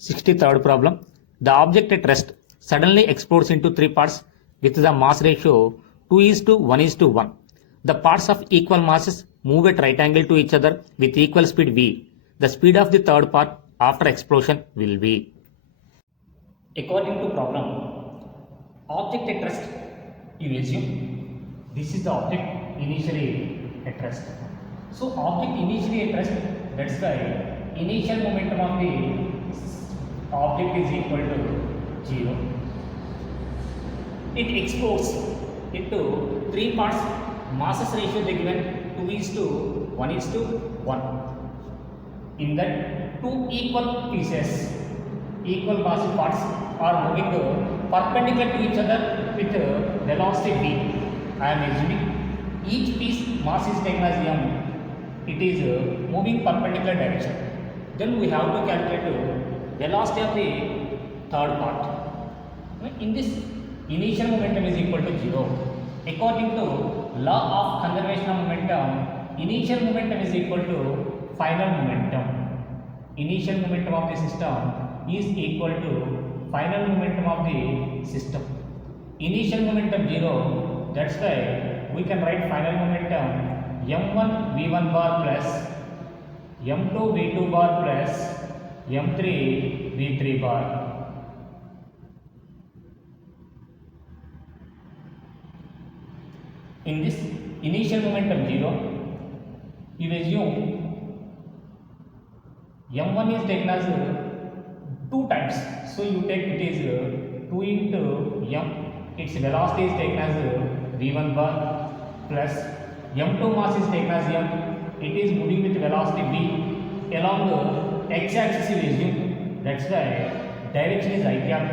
63rd problem. The object at rest suddenly explodes into three parts with the mass ratio 2:1:1. The parts of equal masses move at right angle to each other with equal speed v. The speed of the third part after explosion will be. According to problem, object at rest, you assume this is the object initially at rest. So object initially at rest, that's why initial momentum of the object is equal to 0. It explodes into three parts. Masses ratio they given 2:1:1. In that, two equal pieces, equal mass parts are moving perpendicular to each other with velocity v. I am assuming each piece mass is taken as m. It is moving perpendicular direction. Then we have to calculate velocity of the third part. In this, initial momentum is equal to 0. According to law of conservation of momentum, initial momentum is equal to final momentum. Initial momentum of the system is equal to final momentum of the system. Initial momentum 0, that's why we can write final momentum m1 v1 bar plus m2 v2 bar plus m3 v3 bar. In this initial momentum 0, you assume m1 is taken as 2 times. So you take it is 2 into m. Its velocity is taken as v1 bar plus m2 mass is taken as m. It is moving with velocity v along x-axis. You assume that's why direction is I cap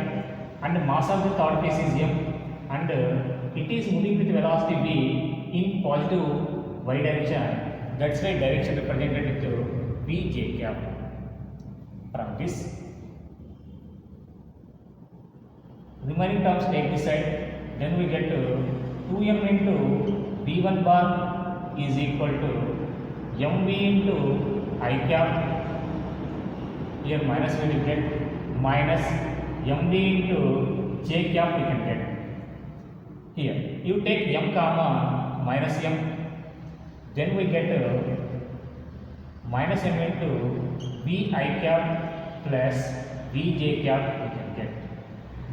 and mass of the third piece is m, and it is moving with velocity v in positive y direction. That's why direction represented with v j cap. From this, remaining terms take this side. Then we get 2m into v1 bar is equal to mv into I cap. Here minus we will get minus md into j cap we can get. Here you take m comma minus m, then we get minus m into v I cap plus v j cap we can get.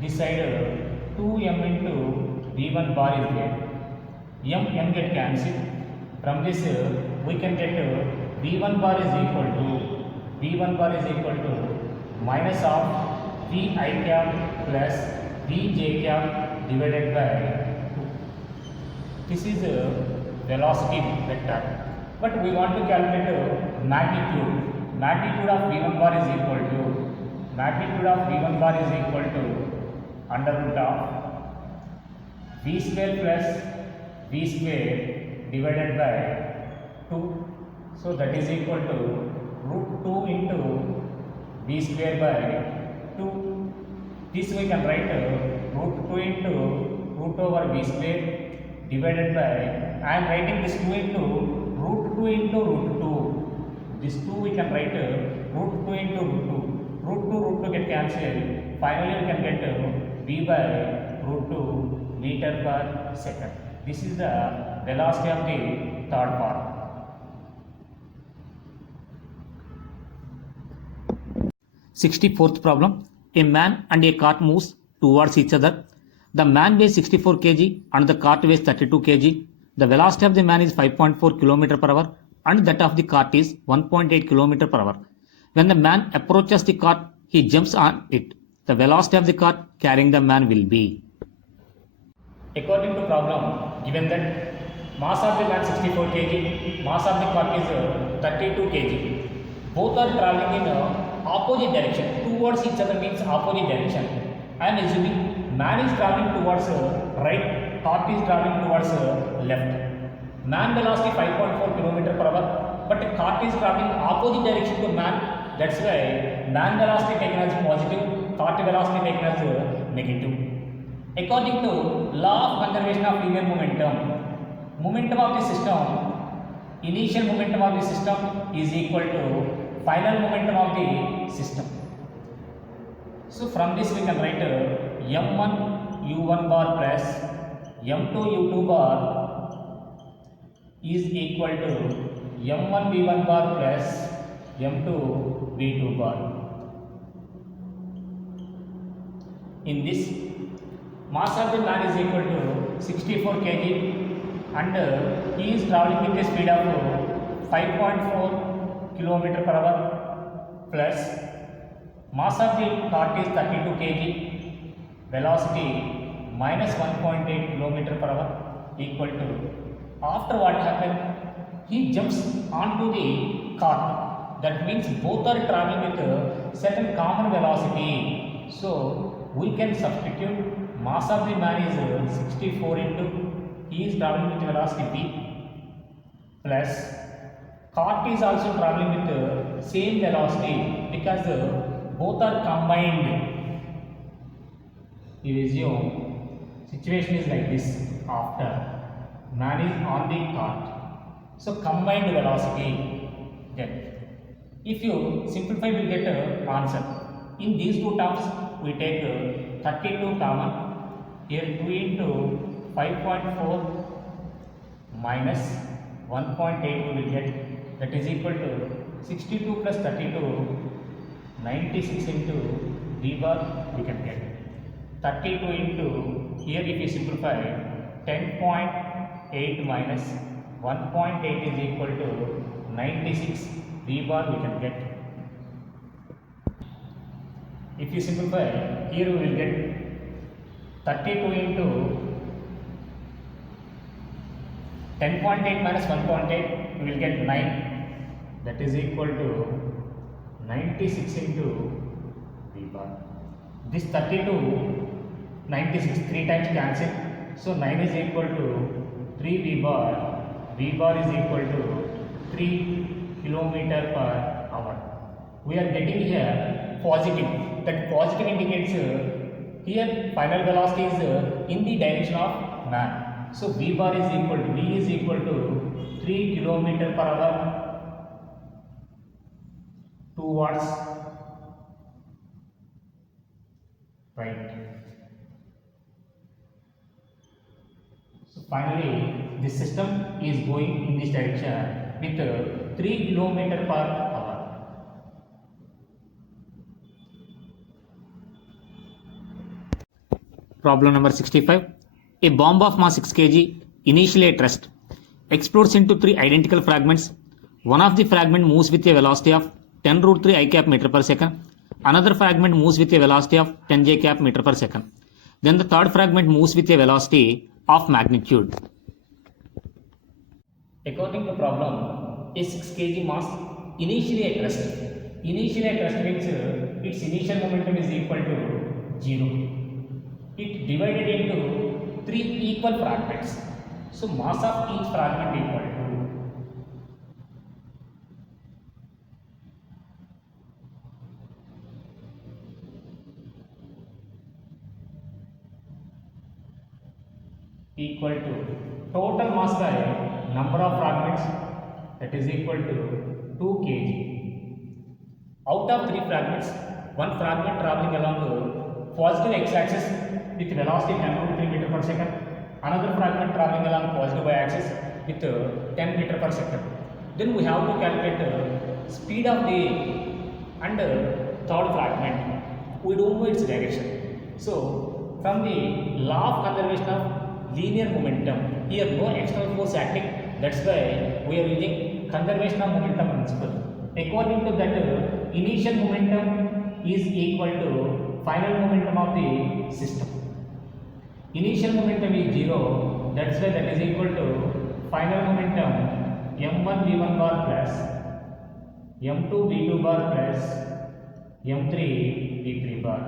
This side 2m into v1 bar is there. M get cancelled. From this we can get v1 bar is equal to minus of v I cap plus v j cap divided by 2. This is velocity vector. But we want to calculate magnitude. Magnitude of v1 bar is equal to under root of v square plus v square divided by 2. So that is equal to root 2 into v square by 2. This we can write root 2 into root over v square divided by, I am writing this 2 into root 2 into root 2. This 2 we can write root 2 into root 2. Root 2 get cancelled. Finally we can get v by root 2 meter per second. This is the velocity of the third part. Sixty-fourth problem. A man and a cart moves towards each other. The man weighs 64 kg and the cart weighs 32 kg. The velocity of the man is 5.4 km per hour and that of the cart is 1.8 km per hour. When the man approaches the cart, he jumps on it. The velocity of the cart carrying the man will be. According to problem, given that mass of the man 64 kg, mass of the cart is 32 kg. Both are traveling in opposite direction. Towards each other means opposite direction. I am assuming man is traveling towards right, cart is traveling towards left. Man velocity 5.4 km per hour, but cart is traveling opposite direction to man. That's why man velocity taken as positive, cart velocity taken as negative. According to law of conservation of linear momentum, momentum of the system, initial momentum of the system is equal to final momentum of the system. So from this we can write m1 u1 bar plus m2 u2 bar is equal to m1 v1 bar plus m2 v2 bar. In this, mass of the man is equal to 64 kg and he is traveling with a speed of 5.4 km per hour plus mass of the cart is 32 kg, velocity minus 1.8 km per hour equal to, after what happened, he jumps onto the cart. That means both are traveling with a certain common velocity. So we can substitute mass of the man is 64 into he is traveling with velocity v plus cart is also traveling with the same velocity because both are combined. You assume situation is like this after man is on the cart. So combined velocity. Then if you simplify we will get an answer. In these two terms we take 32 common. Here 2 into 5.4 minus 1.8 we will get, that is equal to 62 plus 32, 96 into v bar we can get. 32 into, here if you simplify 10.8 minus 1.8 is equal to 96 v bar we can get. If you simplify, here we will get 32 into 10.8 minus 1.8 we will get 9, that is equal to 96 into v bar. This 32, 96 3 times cancel, so 9 is equal to 3 v bar is equal to 3 kilometer per hour. We are getting here positive, that positive indicates here final velocity is in the direction of man. So v bar is equal to, v is equal to 3 kilometer per hour towards right. So finally this system is going in this direction with 3 kilometer per hour. Problem number 65. A bomb of mass 6 kg, initially at rest, explodes into 3 identical fragments. One of the fragment moves with a velocity of 10 root 3 I cap meter per second. Another fragment moves with a velocity of 10 j cap meter per second. Then the third fragment moves with a velocity of magnitude. According to problem, a 6 kg mass initially at rest. Initially at rest means its initial momentum is equal to 0. It divided into 3 equal fragments. So mass of each fragment equal to total mass by number of fragments, that is equal to 2 kg. Out of 3 fragments, one fragment traveling along positive x-axis with velocity 10 root 3 meter per second, another fragment traveling along positive y-axis with 10 meter per second. Then we have to calculate speed of the and third fragment. We don't know its direction. So from the law of conservation of linear momentum, here no external force acting, that's why we are using conservation of momentum principle. According to that, initial momentum is equal to final momentum of the system. Initial momentum is 0, that's why that is equal to final momentum m1 v1 bar plus m2 v2 bar plus m3 v3 bar.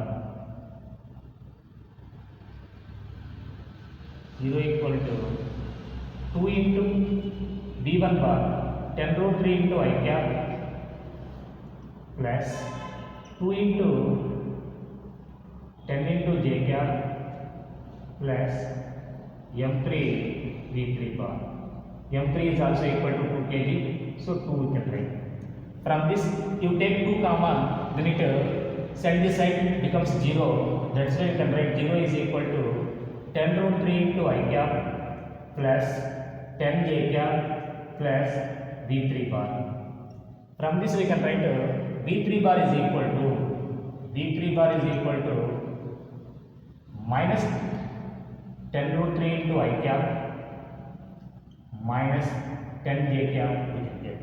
0 equal to 2 into v1 bar 10 root 3 into I cap plus 2 into 10 into j cap plus m3 v3 bar. m3 is also equal to 2 kg, so 2 we can write. From this you take 2 common, then it Set this side becomes 0. That's why you can write 0 is equal to 10 root 3 into I cap plus 10 j cap plus V3 bar. From this we can write V3 bar is equal to minus 10 root 3 into I cap minus 10 j cap we can get.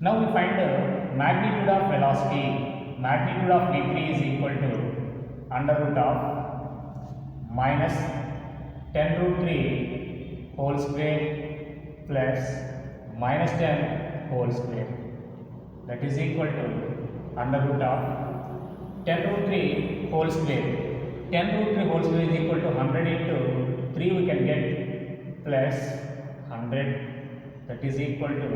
Now we find the magnitude of velocity. Magnitude of V3 is equal to under root of minus 10 root 3 whole square plus minus 10 whole square. That is equal to under root of 10 root 3 whole square. 10 root 3 whole square is equal to 100 into 3 we can get plus 100. That is equal to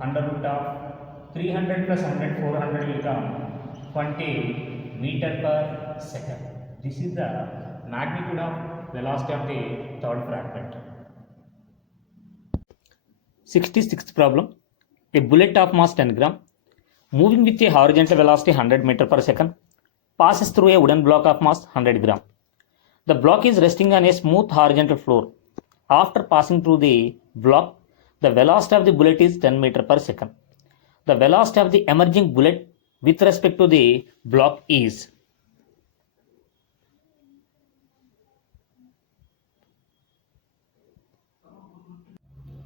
under root of 300 plus 100, 400 will come 20 meter per second. This is the magnitude of velocity of the third fragment. 66th problem. A bullet of mass 10 gram moving with a horizontal velocity 100 meter per second passes through a wooden block of mass 100 gram. The block is resting on a smooth horizontal floor. After passing through the block, the velocity of the bullet is 10 meter per second. The velocity of the emerging bullet with respect to the block is.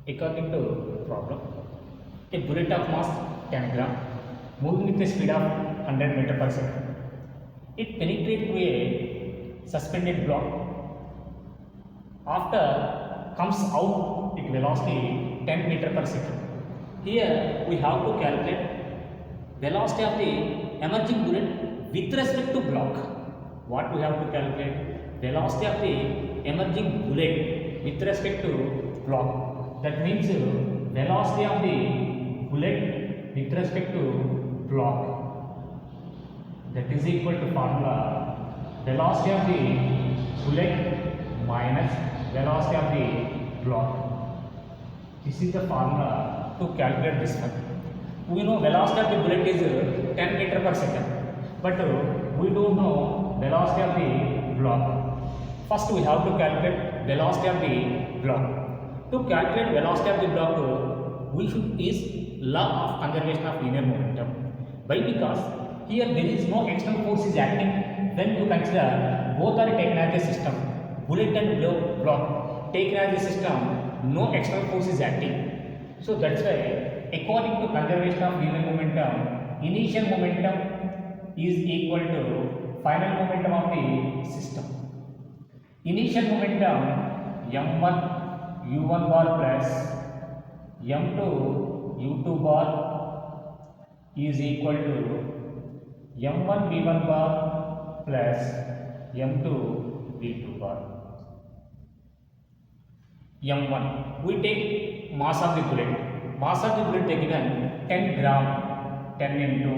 According to problem, a bullet of mass 10 gram moving with a speed of 100 meter per second. It penetrates through a suspended block. After comes out at velocity 10 meter per second. Here we have to calculate velocity of the emerging bullet with respect to block. What we have to calculate? Velocity of the emerging bullet with respect to block. That means velocity of the bullet with respect to block. That is equal to formula velocity of the bullet minus velocity of the block. This is the formula to calculate this one. We know velocity of the bullet is 10 meter per second, but we don't know velocity of the block. First we have to calculate velocity of the block. To calculate velocity of the block, we should use law of conservation of linear momentum. Why? Because here there is no external force is acting when you consider both are taken as a system. Bullet and block taken as a system, no external force is acting. So that's why according to conservation of linear momentum, initial momentum is equal to final momentum of the system. Initial momentum m1 u1 bar plus m2 u2 bar is equal to m1 v1 bar plus m2 v2 bar. m1 we take mass of the bullet. Mass of the bullet given 10 gram, 10 into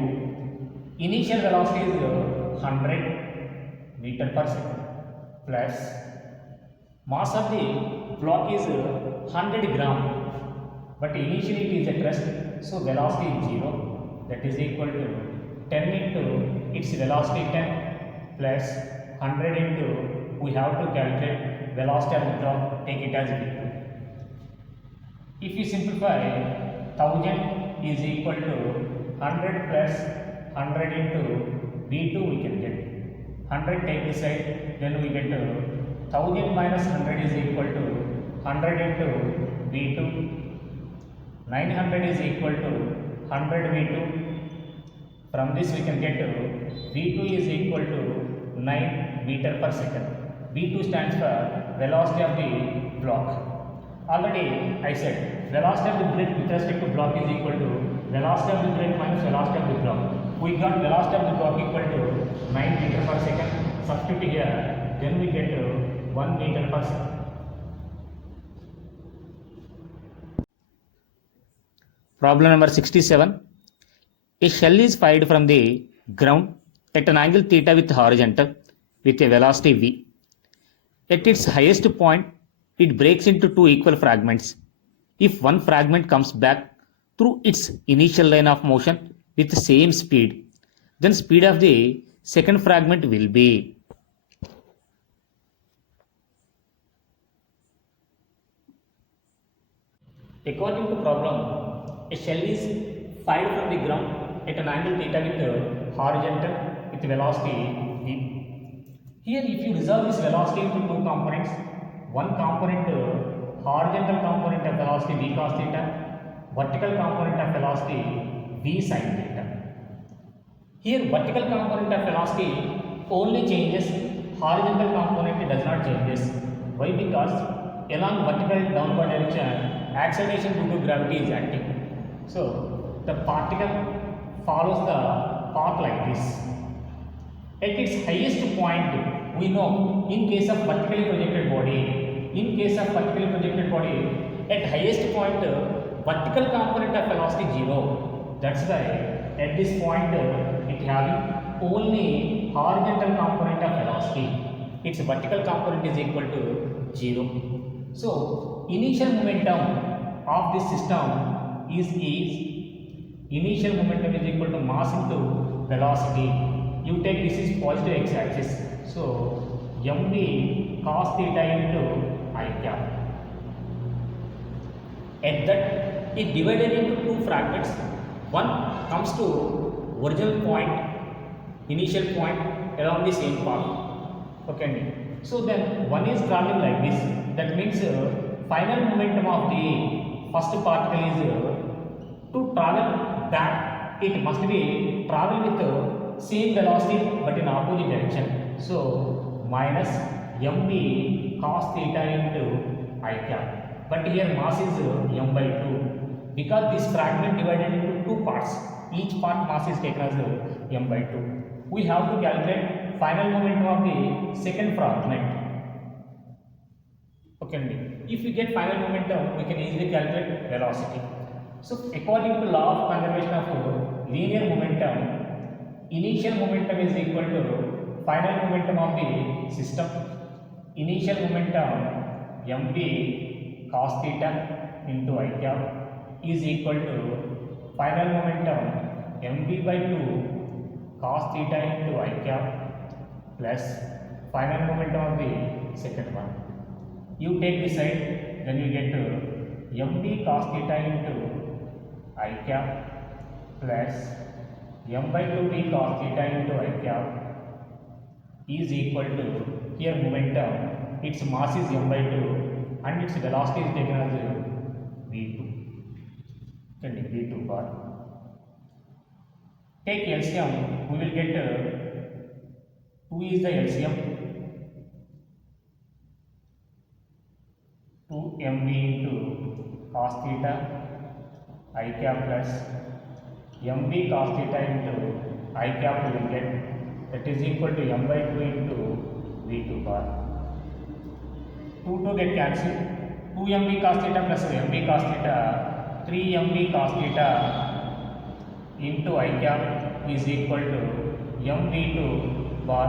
initial velocity is 100 meter per second plus mass of the block is 100 gram, but initially it is at rest, so velocity is 0. That is equal to 10 into its velocity 10 plus 100 into we have to calculate velocity of the block, take it as v2. If you simplify, 1000 is equal to 100 plus 100 into v2 we can get. 100 take this side, then we get 1000 minus 100 is equal to 100 into v2. 900 is equal to 100 v2. From this we can get v2 is equal to 9 meter per second. v2 stands for velocity of the block. Already I said velocity of the bullet with respect to block is equal to velocity of the bullet minus velocity of the block. We got velocity of the block equal to 9 meter per second. Substitute here, then we get 1 meter per second. Problem number 67. A shell is fired from the ground at an angle theta with horizontal with a velocity v. At its highest point, it breaks into two equal fragments. If one fragment comes back through its initial line of motion with the same speed, then speed of the second fragment will be according to problem, a shell is fired from the ground at an angle theta with horizontal with velocity v. Here, if you resolve this velocity into two components, one component horizontal component of velocity v cos theta, vertical component of velocity v sin theta. Here, vertical component of velocity only changes, horizontal component does not changes. Why? Because along vertical downward direction, acceleration due to gravity is acting. So, the particle follows the path like this. At its highest point, we know in case of vertically projected body, at highest point, vertical component of velocity 0. That's why at this point, it having only horizontal component of velocity. Its vertical component is equal to 0. So, initial momentum of this system is initial momentum is equal to mass into velocity. You take this is positive x-axis. So, mv cos theta into I cap. At that, it divided into two fragments. One comes to original point, initial point along the same path. Okay. So then one is traveling like this. That means final momentum of the first particle is to travel back. It must be travel with same velocity but in opposite direction. So minus mv cos theta into I cap. But here mass is m by 2 because this fragment divided into two parts. Each part mass is taken as m by 2. We have to calculate final momentum of the second fragment. Okay, if we get final momentum, we can easily calculate velocity. So, according to law of conservation of linear momentum, initial momentum is equal to final momentum of the system. Initial momentum mv cos theta into I cap is equal to final momentum mv by 2 cos theta into I cap plus final momentum of the second one. You take this side, then you get mv cos theta into I cap plus m by 2v cos theta into I cap is equal to, here momentum, its mass is m by 2 and its velocity is taken as v2. Then v2 bar. Take LCM, we will get 2 is the LCM, 2 mv into cos theta I cap plus mv cos theta into I cap we will get, that is equal to m by 2 into v2 bar. 2 get cancelled, 2 mv cos theta plus mv cos theta, 3 mv cos theta into I cap is equal to mv2 bar,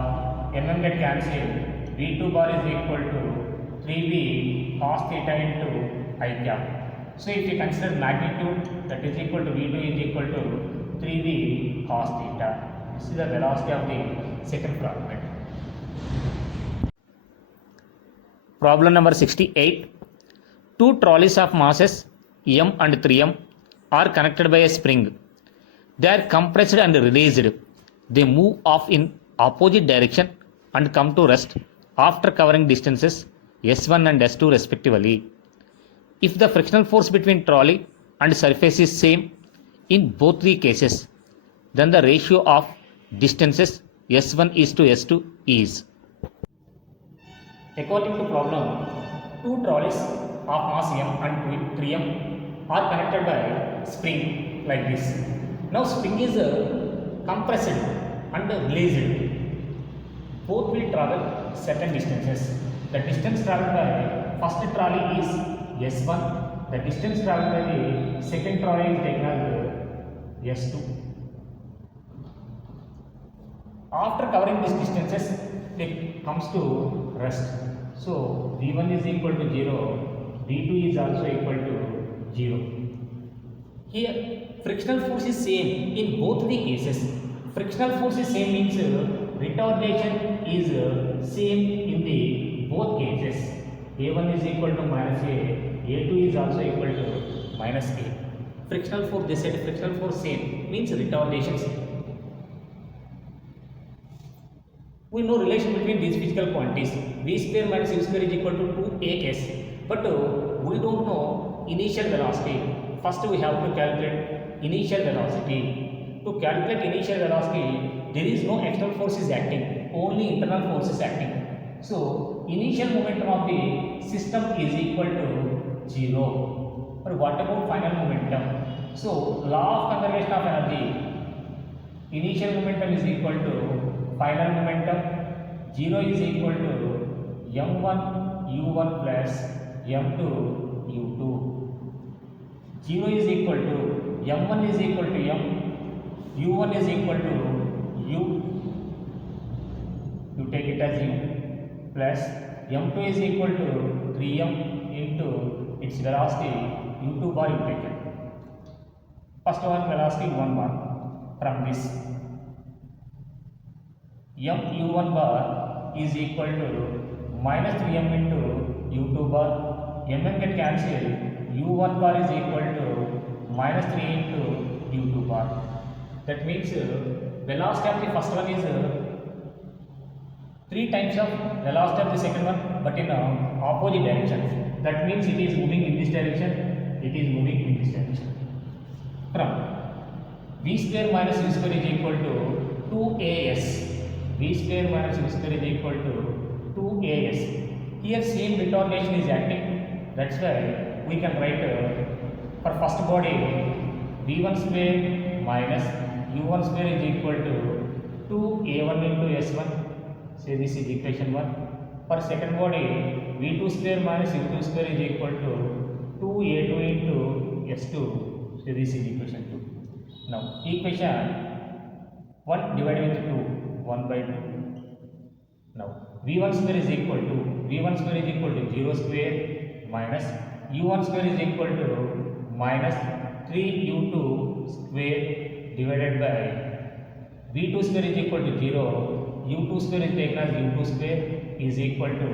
get cancelled, v2 bar is equal to 3v cos theta into I cap. So, if you consider magnitude, that is equal to v2 is equal to 3v cos theta. This is the velocity of the second fragment. Problem number 68. Two trolleys of masses m and 3m are connected by a spring. They are compressed and released. They move off in opposite direction and come to rest after covering distances s1 and s2 respectively. If the frictional force between trolley and surface is same in both the cases, then the ratio of distances s1 is to s2 is. According to problem, two trolleys of mass m and 3m are connected by spring like this. Now spring is compressed and released. Both will travel certain distances. The distance travelled by first trolley is s1. The distance travelled by the second trolley is taken as s2. After covering these distances, it comes to rest. So v1 is equal to 0, v2 is also equal to 0. Here frictional force is same in both the cases. Frictional force is same means retardation is same in the both cases. A1 is equal to minus A, A2 is also equal to minus A. Frictional force, they said frictional force same means retardation same. We know relation between these physical quantities. V square minus U square is equal to 2AS. But we don't know initial velocity. First we have to calculate initial velocity. To calculate initial velocity, there is no external force is acting, only internal force is acting. So initial momentum of the system is equal to 0. But what about final momentum? So law of conservation of energy, initial momentum is equal to final momentum. 0 is equal to m1 u1 plus m2 u2. 0 is equal to m1 is equal to m, u1 is equal to u, you take it as u, plus m2 is equal to 3m into its velocity u2 bar you take it. First one velocity 1 bar. From this m u1 bar is equal to minus 3m into u2 bar. M get cancelled. u1 bar is equal to minus 3 into u2 bar. That means velocity of the first one is 3 times of velocity of the second one, but in opposite direction. That means it is moving in this direction. It is moving in this direction. From v square minus u square is equal to 2as. V square minus u square is equal to 2as. Here same retardation is acting. That's why we can write for first body v1 square minus u1 square is equal to 2a1 into s1. Say this is equation 1. For second body v2 square minus u2 square is equal to 2a2 into s2. So this is equation 2. Now equation 1 divided with 2, 1 by 2. Now v1 square is equal to 0 square minus u1 square is equal to minus 3u2 square divided by v2 square is equal to 0, u2 square is taken as u2 square is equal to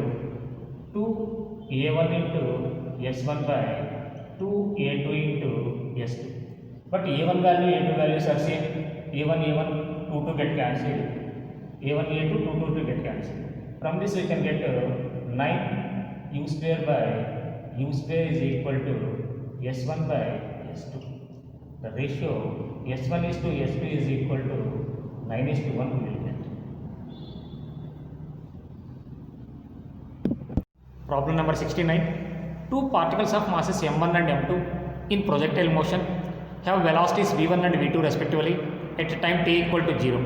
2a1 into s1 by 2a2 into s2. But a1 value, a2 values are same. a1, 2 to get cancelled. a1, a2, 2 to get cancelled. From this we can get 9 u square by u square is equal to s1 by s2. The ratio s1 is to s2 is equal to 9 is to 1 we will get. Problem number 69. Two particles of masses m1 and m2 in projectile motion have velocities v1 and v2 respectively at time t equal to 0.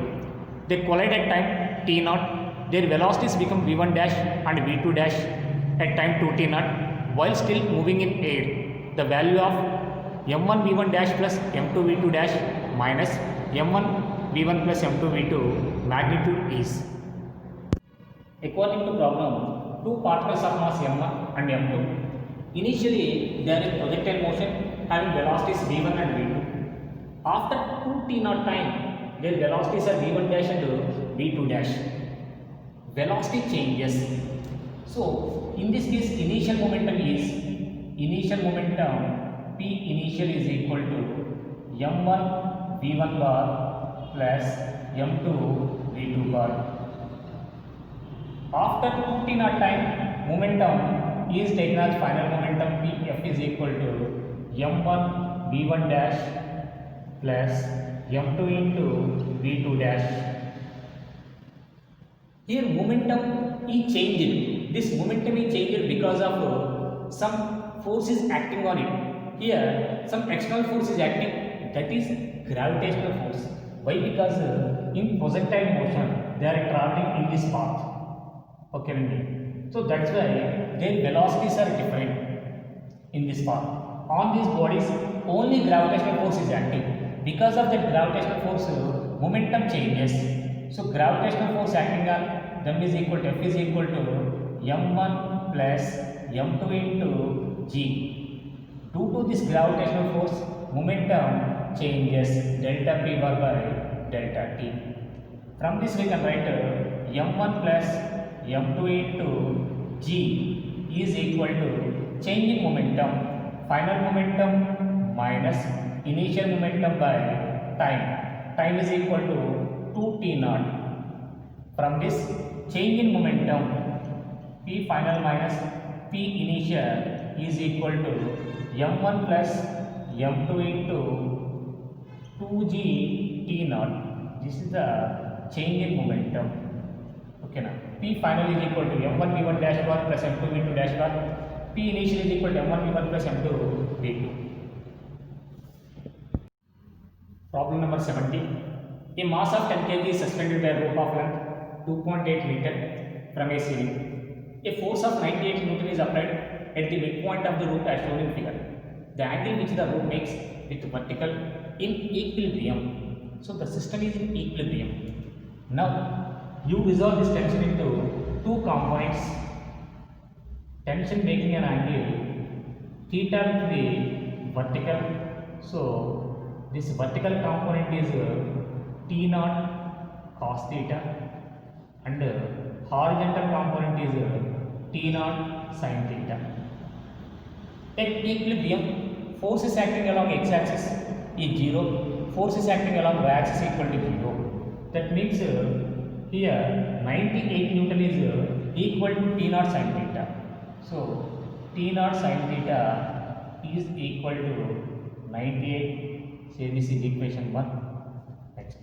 They collide at time t naught. Their velocities become v1 dash and v2 dash at time 2t naught while still moving in air. The value of m1 v1 dash plus m2 v2 dash minus m1 v1 plus m2 v2 magnitude is. According to problem, two particles of mass m1 and m2. Initially, they are in projectile motion having velocities v1 and v2. After 2t naught time, their velocities are v1 dash and v2 dash. Velocity changes. So, in this case, initial momentum P initial is equal to m1 v1 bar plus m2 v2 bar. After 2t naught time, momentum is taken as final momentum Pf is equal to m1 v1 dash plus m2 into v2 dash. Here momentum is changed. This momentum is changed because of some force is acting on it. Here some external force is acting, that is gravitational force. Why? Because in projectile motion they are traveling in this path. Okay, so that's why their velocities are different in this path. On these bodies only gravitational force is acting. Because of that gravitational force, momentum changes. So gravitational force acting on them is equal to F is equal to m1 plus m2 into g. Due to this gravitational force, momentum changes delta p bar by delta t. From this we can write m1 plus m2 into g is equal to change in momentum, final momentum minus initial momentum by time. Time is equal to 2t naught. From this change in momentum, p final minus p initial is equal to m1 plus m2 into 2g t naught. This is the change in momentum. Okay, now p final is equal to m1 v1 dash bar plus m2 v2 dash bar. P initial is equal to m1 v1 plus m2 v2. Problem number 70. A mass of 10 kg is suspended by a rope of length 2.8 meter from a ceiling. A force of 98 Newton is applied at the midpoint of the rope as shown in figure. The angle which the rope makes with vertical in equilibrium. So the system is in equilibrium. Now you resolve this tension into two components. Tension making an angle theta with the vertical. So this vertical component is t naught cos theta and horizontal component is t naught sin theta. At equilibrium, forces acting along x-axis is 0, forces acting along y-axis equal to 0. That means here 98 Newton is equal to t naught sin theta. So t naught sin theta is equal to 98. Say this is equation 1. Next,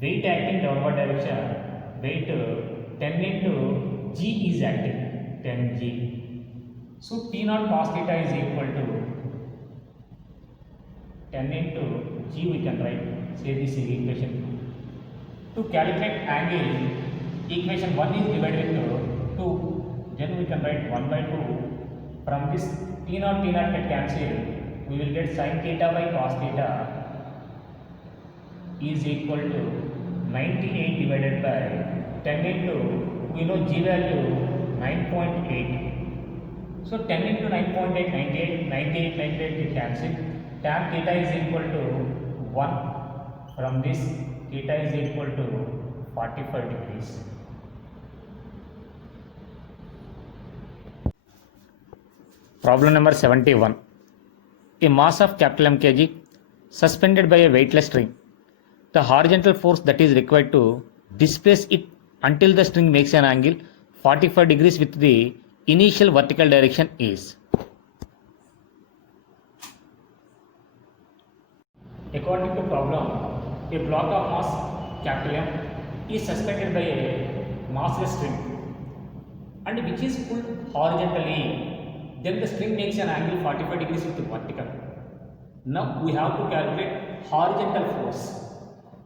weight acting downward direction, weight 10 into g is acting 10 g. So t naught cos theta is equal to 10 into g we can write. Say this is equation 2. To calculate angle, equation 1 is divided into 2. Then we can write 1 by 2. From this t naught get cancelled. We will get sin theta by cos theta is equal to 98 divided by 10 into, we know g value 9.8. So 10 into 9.8, 98 is cancelled. Tan theta is equal to 1. From this theta is equal to 45 degrees. Problem number 71. A mass of capital M kg suspended by a weightless string. The horizontal force that is required to displace it until the string makes an angle 45 degrees with the initial vertical direction is. According to problem, a block of mass capital M is suspended by a massless string and which is pulled horizontally. Then the string makes an angle 45 degrees with the vertical. Now we have to calculate horizontal force.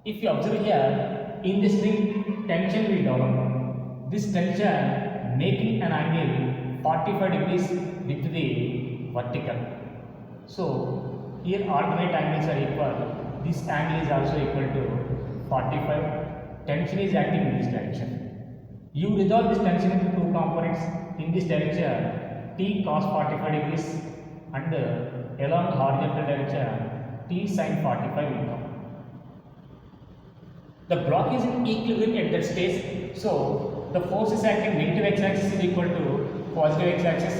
If you observe here, in the string tension will develop. This tension making an angle 45 degrees with the vertical. So here alternate angles are equal. This angle is also equal to 45. Tension is acting in this direction. You resolve this tension into two components. In this direction, t cos 45 degrees and along horizontal direction, t sin 45 will come. The block is in equilibrium at that stage, so the forces acting negative x-axis is equal to positive x-axis,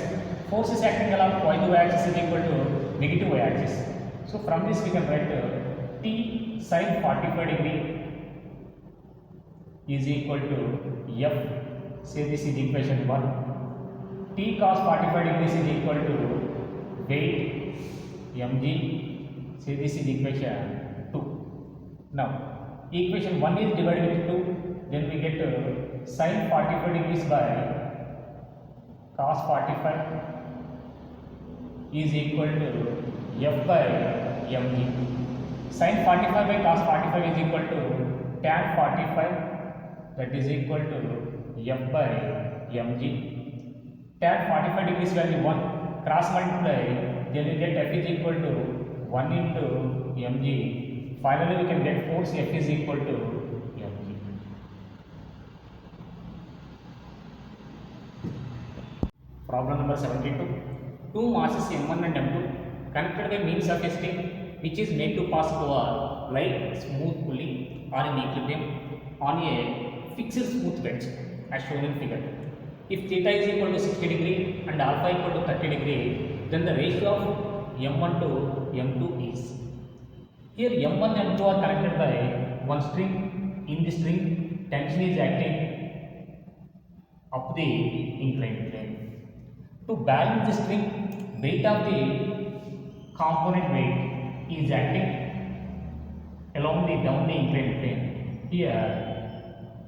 forces acting along positive y-axis is equal to negative y-axis. So from this we can write t sin 45 degree is equal to f. Say this is equation 1. T cos 45 degrees is equal to weight mg. Say this is equation 2. Now equation 1 is divided into 2, then we get sin 45 degrees by cos 45 is equal to f by mg. Sin 45 by cos 45 is equal to tan 45, that is equal to f by mg. Tan 45 degrees value 1, cross multiply, then we get f is equal to 1 into mg. Finally, we can get force F is equal to mg. Problem number 72. Two masses m1 and m2 connected by means of a string which is made to pass over like smooth pulley or in equilibrium on a fixed smooth bed as shown in figure. If theta is equal to 60 degree and alpha equal to 30 degree, then the ratio of m1 to m2 is. Here m1 and m2 are connected by one string. In this string, tension is acting up the inclined plane. To balance the string, weight of the component weight is acting along the down the inclined plane. Here,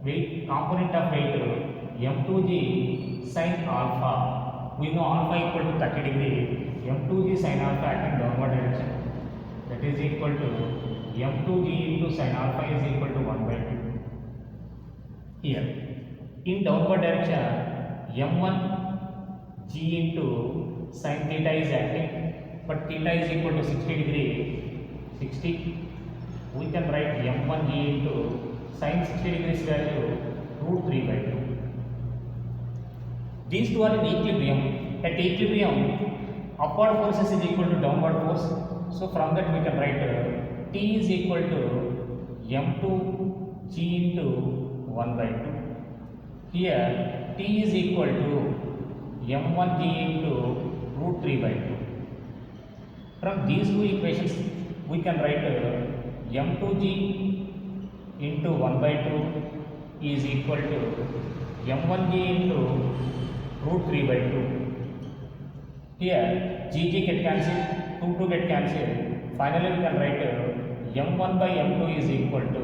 weight component of weight m2g sin alpha. We know alpha equal to 30 degree. m2g sin alpha acting downward direction. That is equal to m2g into sin alpha is equal to 1 by 2. Here, in downward direction, m1 g into sin theta is acting, but theta is equal to 60 degree. 60. We can write m1 g into sin 60 degrees value root 3 by 2. These two are in equilibrium. At equilibrium, upward forces is equal to downward force. So from that we can write T is equal to m2 g into 1 by 2. Here T is equal to m1 g into root 3 by 2. From these two equations we can write m2 g into 1 by 2 is equal to m1 g into root 3 by 2. Here g get cancelled, 2 get cancelled. Finally we can write m1 by m2 is equal to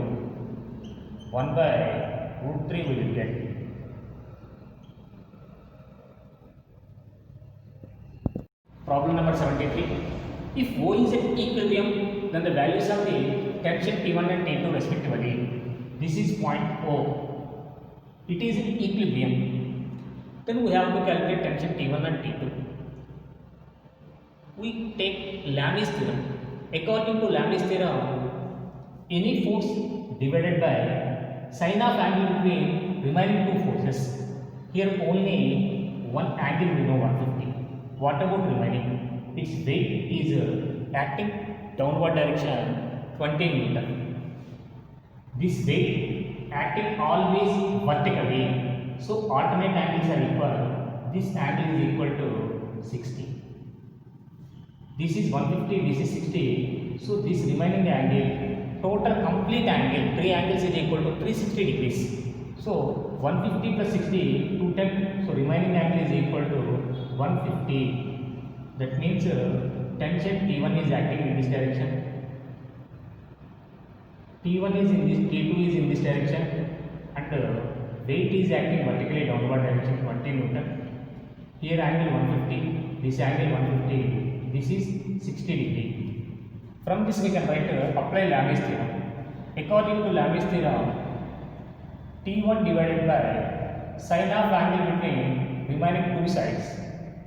1 by root 3 we will get. Problem number 73. If O is at equilibrium, then the values of the tension T1 and T2 respectively. This is point O. It is in equilibrium. Then we have to calculate tension T1 and T2. We take Lami's theorem. According to Lami's theorem, any force divided by sine of angle between remaining two forces. Here only one angle we know 150. What about remaining? Its weight is acting downward direction 20 Newton. This weight acting always vertically. So alternate angles are equal. This angle is equal to 60. This is 150, this is 60. So this remaining angle, total complete angle, three angles is equal to 360 degrees. So 150 plus 60, 210. So remaining angle is equal to 150. That means tension T1 is acting in this direction. T1 is in this, T2 is in this direction, and weight is acting vertically downward direction 20 Newton. Here angle 150, this angle 150, this is 60 degree. From this we can write apply Lami's theorem. According to Lami's theorem, T1 divided by sine of angle between remaining two sides,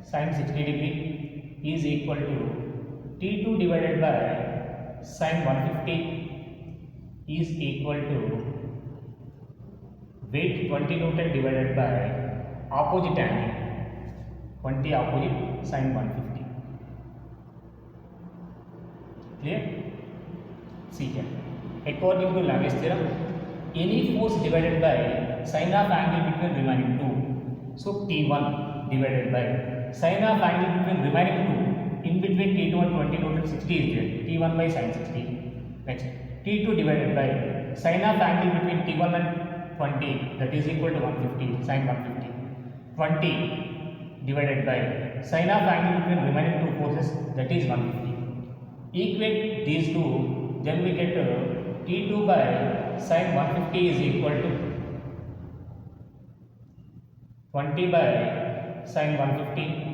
sine 60 degree, is equal to T2 divided by sine 150 is equal to weight 20 Newton divided by opposite angle 20 opposite sine 150. Clear? See here. According to Lami's theorem, any force divided by sine of angle between remaining two. So T1 divided by sine of angle between remaining two. In between T2 and 20 Newton 60 is there. T1 by sine 60. Next, T2 divided by sine of angle between T1 and 20, that is equal to 150, sine 150. 20 divided by sine of angle between remaining two forces, that is 150. Equate these two, then we get T2 by sine 150 is equal to 20 by sine 150.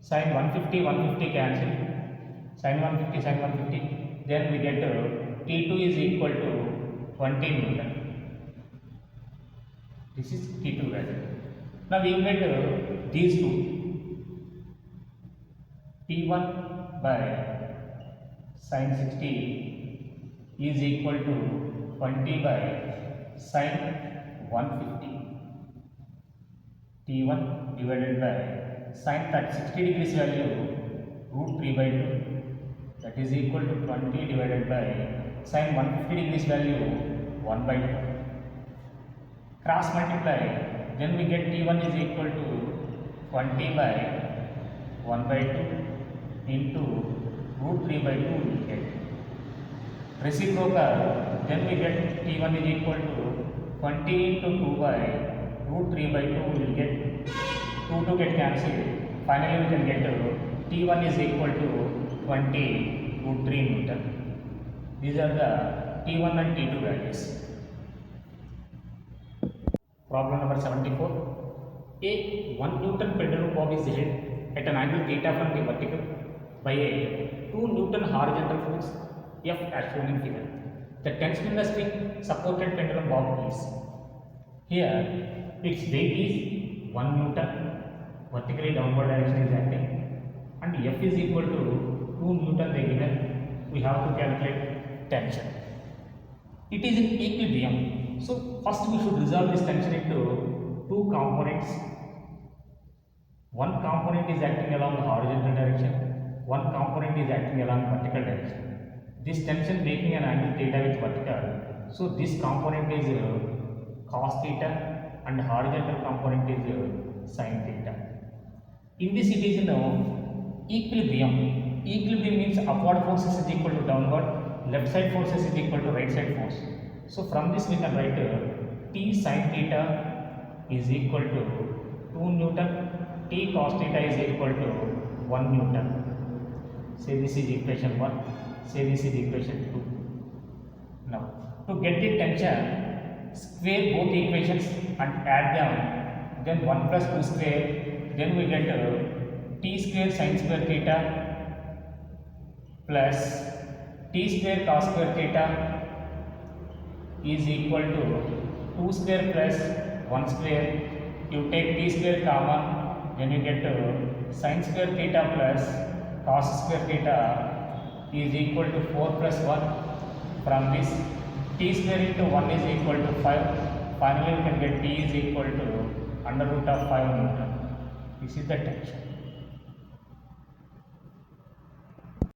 Sine 150, 150 cancel. Sine 150, sine 150. Then we get T2 is equal to 20 Newton. This is T2 value. Now we get these two. T1 by sine 60 is equal to 20 by sine 150. T1 divided by sine that 60 degrees value root 3 by 2, that is equal to 20 divided by sine 150 degrees value 1 by 2. cross multiply, then we get T1 is equal to 20 by 1 by 2 into root 3 by 2 we get. Reciprocal, then we get T1 is equal to 20 into 2 by root 3 by 2 we will get 2 to get cancelled. Finally we can get T1 is equal to 20 root 3 Newton. These are the T1 and T2 values. Problem number 74. A 1 Newton pendulum bob is held at an angle theta from the vertical by a 2 Newton horizontal force F as shown in figure. The tension in the spring supported pendulum bob is. Here its weight is 1 Newton, vertically downward direction is acting, and F is equal to 2 Newton they given. We have to calculate tension. It is in equilibrium. So first we should resolve this tension into two components. One component is acting along the horizontal direction, one component is acting along vertical direction. This tension making an angle theta with vertical. So this component is cos theta and horizontal component is sin theta. In this it is equilibrium. Equilibrium means upward forces is equal to downward, left side forces is equal to right side force. So from this we can write T sin theta is equal to 2 Newton, T cos theta is equal to 1 Newton. Say this is equation 1, say this is equation 2. Now to get the tension, square both equations and add them, then 1 plus 2 square, then we get T square sin square theta plus T square cos square theta is equal to 2 square plus 1 square. You take T square common, then you get sin square theta plus cos square theta is equal to 4 plus 1. From this, T square into 1 is equal to 5. Finally, we can get T is equal to under root of 5 Newton. This is the tension.